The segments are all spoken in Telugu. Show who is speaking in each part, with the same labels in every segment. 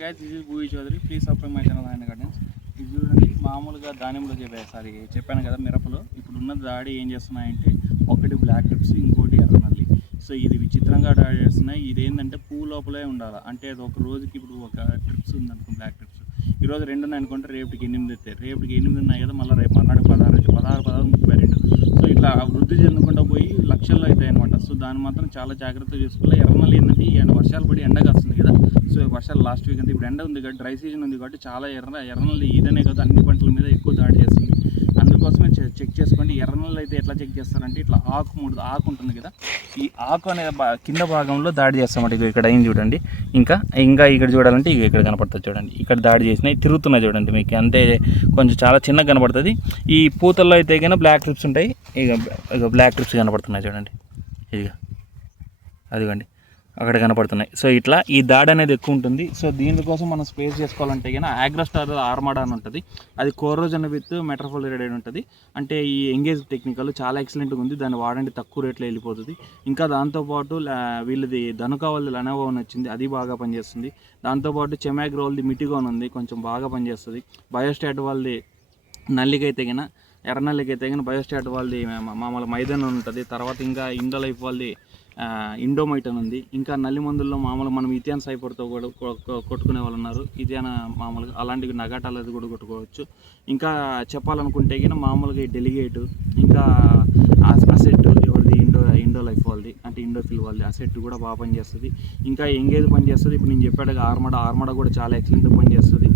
Speaker 1: Guys this Bhuyi Chowdary please subscribe my channel ఆయన గార్డెన్స్ ఇది చూడండి మామూలుగా దానిమ్మలో చెప్పేసారి చెప్పాను కదా మిరపలో. ఇప్పుడు ఉన్న దాడి ఏం చేస్తున్నాయంటే ఒకటి బ్లాక్ ట్రిప్స్ ఇంకోటి ఎర్రనల్లి సో ఇది విచిత్రంగా దాడి చేస్తున్నాయి. ఇది ఏంటంటే పువ్వు లోపలే ఉండాలి? అంటే అది ఒక రోజుకి ఇప్పుడు ఒక ట్రిప్స్ ఉందనుకో బ్లాక్ ట్రిప్స్ ఈరోజు రెండు ఉన్నాయి అనుకుంటే రేపటికి ఎనిమిది అవుతాయి రేపటికి ఎనిమిది ఉన్నాయి కదా మళ్ళీ రేపు మన్నాడు పదహారు పదహారు పదహారు ముప్పై రెండు. సో ఇట్లా వృద్ధి చెందుకు దాన్ని మాత్రం చాలా జాగ్రత్తగా చూసుకోవాలి. ఎర్రనల్ ఏంటంటే ఈ ఎండ వర్షాలు పడి ఎండగా వస్తుంది కదా. సో వర్షాలు లాస్ట్ వీక్ అంతా ఇప్పుడు ఎండ ఉంది కాబట్టి డ్రై సీజన్ ఉంది కాబట్టి చాలా ఎర్ర ఎర్రనల్ ఇదనే కదా. అన్ని పంటల మీద ఎక్కువ దాడి చేస్తుంది. అందుకోసమే చె- చెక్ చేసుకోండి. ఎర్రనల్ అయితే ఎట్లా చెక్ చేస్తారంటే ఇట్లా ఆకు మూడు ఆకు ఉంటుంది కదా. ఈ ఆకు అనే కింద భాగంలో దాడి చేస్తామంట ఇగో ఇక్కడ అయింది చూడండి. ఇంకా ఇంకా ఇక్కడ చూడాలంటే ఇక ఇక్కడ కనపడుతుంది చూడండి. ఇక్కడ దాడి చేసినాయి తిరుగుతున్నాయి చూడండి మీకు. అంతే కొంచెం చాలా చిన్నగా కనపడుతుంది. ఈ పూతల్లో అయితే కన్నా బ్లాక్ ట్రిప్స్ ఉంటాయి. ఇక ఇక బ్లాక్ ట్రిప్స్ కనపడుతున్నాయి చూడండి. ఇదిగా. అదిగోండి. అక్కడ కనపడుతున్నాయి. సో ఇట్లా ఈ దాడి అనేది ఎక్కువ ఉంటుంది. సో దీనికోసం మనం స్పేస్ చేసుకోవాలంటే కానీ ఆగ్రోస్టార్ ఆర్మాడా అని ఉంటుంది. అది కోరోజన్ విత్ మెట్రోఫోలిరేడ్ ఉంటుంది. అంటే ఈ ఎంగేజ్ టెక్నికల్ చాలా ఎక్సలెంట్గా ఉంది. దాన్ని వాడండి తక్కువ రేట్లో వెళ్ళిపోతుంది. ఇంకా దాంతోపాటు వీళ్ళది ధనుకావల్ది లెనోవో అని వచ్చింది. అది బాగా పనిచేస్తుంది. దాంతోపాటు చెమాగ్రోల్ది మిటిగోన్ ఉంది. కొంచెం బాగా పనిచేస్తుంది. బయోస్టాట్ వాళ్ళది నల్లికైతే గిన ఎర్ర అయితే గిన బయోస్టాట్ వాళ్ళది మామూలు మైదాన్ ఉంటుంది. తర్వాత ఇంకా ఇండో లైఫ్ వాళ్ళది ఇండోమైట్ అని ఉంది. ఇంకా నల్లి మందుల్లో మామూలు మనం ఇథియాన్ సైపర్తో కూడా కొట్టుకునే వాళ్ళు ఉన్నారు. ఇథియాన్ మామూలుగా అలాంటివి నగాటాలు అది కూడా కొట్టుకోవచ్చు. ఇంకా చెప్పాలనుకుంటే కానీ మామూలుగా ఈ డెలిగేట్ ఇంకా అసెట్ ఎవరిది? ఇండో ఇండో లైఫ్ వాళ్ళది అంటే ఇండో ఫిల్ వాళ్ళది అసెట్ కూడా బాగా పనిచేస్తుంది. ఇంకా ఎంగేజ్ పనిచేస్తుంది. ఇప్పుడు నేను చెప్పాడు ఆర్మడ ఆర్మడ కూడా చాలా ఎక్సలెంట్ పనిచేస్తుంది.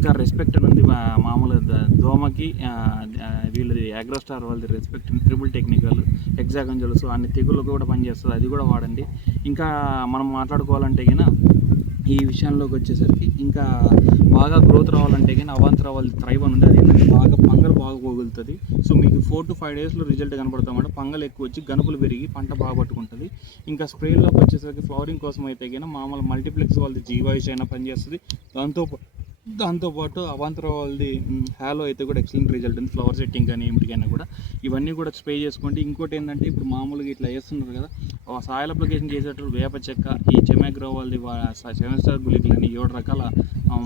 Speaker 1: ఇంకా రెస్పెక్ట్ ఉంది మామూలుగా దోమకి వీళ్ళది అగ్రోస్టార్ వాళ్ళది రెస్పెక్ట్ త్రిబుల్ టెక్నికల్ ఎగ్జాగంజల్స్ అన్ని తెగుళ్ళకు కూడా పనిచేస్తుంది అది కూడా వాడండి. ఇంకా మనం మాట్లాడుకోవాలంటే కన్నా ఈ విషయంలోకి వచ్చేసరికి ఇంకా బాగా గ్రోత్ రావాలంటే కానీ అవాంత్ రావాలి థ్రైవ్ అని ఉంది. అది ఏంటంటే బాగా పంగలు బాగా పోగులుతుంది. సో మీకు ఫోర్ టు ఫైవ్ డేస్లో రిజల్ట్ కనపడతామంటే పంగలు ఎక్కువ వచ్చి గనుపులు పెరిగి పంట బాగా పట్టుకుంటుంది. ఇంకా స్ప్రేలోకి వచ్చేసరికి ఫ్లవరింగ్ కోసం అయితే కానీ మామూలు మల్టీప్లెక్స్ వాళ్ళది జీవాయుష్ అయినా పనిచేస్తుంది. దాంతో దాంతోపాటు అవాంతర వాళ్ళది హ్యాలో అయితే కూడా ఎక్సలెంట్ రిజల్ట్ ఉంది ఫ్లవర్ సెట్టింగ్ కానీ ఏమిటికైనా కూడా. ఇవన్నీ కూడా స్ప్రే చేసుకోండి. ఇంకోటి ఏంటంటే ఇప్పుడు మామూలుగా ఇట్లా వేస్తున్నారు కదా సాయిల్ అప్లికేషన్ చేసేటప్పుడు వేప చెక్క ఈ చెమాగ్రో వాళ్ళది సెవెన్ స్టార్ గుళికలు అని ఏడు రకాల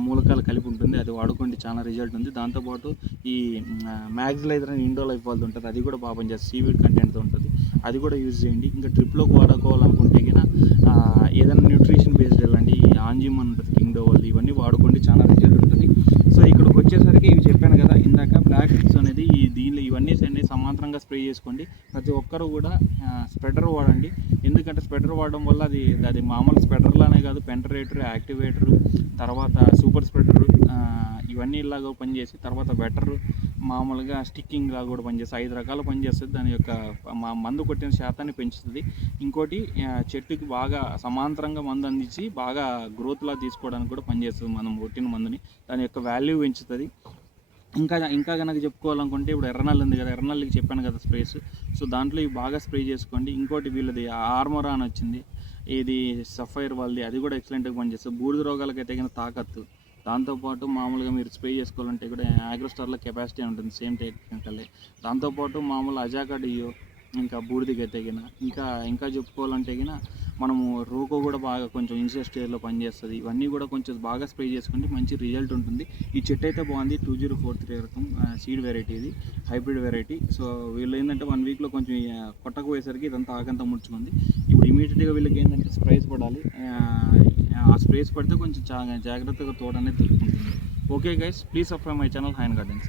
Speaker 1: మూలకాలు కలిపి ఉంటుంది. అది వాడుకోండి. చాలా రిజల్ట్ ఉంది. దాంతోపాటు ఈ మ్యాగ్జిలైజర్ అని ఇండో లైఫ్ వాళ్ళది ఉంటుంది. అది కూడా బాగా పనిచేస్తుంది సీవీడ్ కంటెంట్తో ఉంటుంది. అది కూడా యూజ్ చేయండి. ఇంకా ట్రిప్లోకి వాడుకోవాలి కన్నా ఏదైనా న్యూట్రిషన్ బేస్డ్ ఎలాంటి ఆంజిమ్ అని ఉంటుంది కింగ్డో వాళ్ళది ఇవన్నీ వాడుకోండి చాలా రిజల్ట్ ఉంటుంది సో ఇక్కడికి వచ్చేసరికి ఇవి చెప్పాను కదా ఇందాక అనేది ఈ దీనిలో ఇవన్నీ అన్ని సమాంతరంగా స్ప్రే చేసుకోండి. ప్రతి ఒక్కరు కూడా స్ప్రెడర్ వాడండి. ఎందుకంటే స్ప్రెడర్ వాడడం వల్ల అది అది మామూలు స్ప్రెడర్లానే కాదు పెంటరేటర్ యాక్టివేటర్ తర్వాత సూపర్ స్ప్రెడర్ ఇవన్నీ ఇలాగా పనిచేసి తర్వాత బెటర్ మామూలుగా స్టిక్కింగ్ లాగా కూడా పనిచేస్తుంది ఐదు రకాలు పనిచేస్తుంది దాని యొక్క మా మందు కొట్టిన శాతాన్ని పెంచుతుంది. ఇంకోటి చెట్టుకి బాగా సమాంతరంగా మందు అందించి బాగా గ్రోత్లా తీసుకోవడానికి కూడా పనిచేస్తుంది. మనం కొట్టిన మందుని. దాని యొక్క వాల్యూ పెంచుతుంది. ఇంకా ఇంకా కనుక చెప్పుకోవాలనుకుంటే ఇప్పుడు ఎర్రనల్ ఉంది కదా ఎర్రనల్లికి చెప్పాను కదా స్ప్రేస్. సో దాంట్లో ఇవి బాగా స్ప్రే చేసుకోండి. ఇంకోటి వీళ్ళది ఆర్మోరా అని వచ్చింది. ఇది సఫైర్ వాళ్ళది అది కూడా ఎక్సలెంట్గా పనిచేస్తుంది. బూడిద రోగాలకైతే తగిన తాకత్తు. దాంతోపాటు మామూలుగా మీరు స్ప్రే చేసుకోవాలంటే కూడా ఆగ్రోస్టార్లో కెపాసిటీ ఉంటుంది సేమ్ టెక్నికల్లే దాంతోపాటు మామూలు అజాకా డియో ఇంకా బూడిదకి తగిన ఇంకా ఇంకా చెప్పుకోవాలంటే గిన మనము రోకో కూడా బాగా కొంచెం ఇన్సెస్ట్ ఏర్లో పనిచేస్తుంది. ఇవన్నీ కూడా కొంచెం బాగా స్ప్రే చేసుకుంటే మంచి రిజల్ట్ ఉంటుంది. ఈ చెట్టు అయితే బాగుంది. టూ జీరో ఫోర్ త్రీ రకం సీడ్ వెరైటీ ఇది హైబ్రిడ్ వెరైటీ. సో వీళ్ళు ఏంటంటే వన్ వీక్లో కొంచెం కొట్టకపోయేసరికి ఇదంతా ఆగంతా ముడుచుకుంది. ఇప్పుడు ఇమీడియట్గా వీళ్ళకి ఏంటంటే స్ప్రేస్ పడాలి. ఆ, స్ప్రేస్ పడితే కొంచెం జాగ్రత్తగా తోట అనేది తెలుపుకుంటుంది. Okay guys. Please subscribe my channel హైన్ gardens.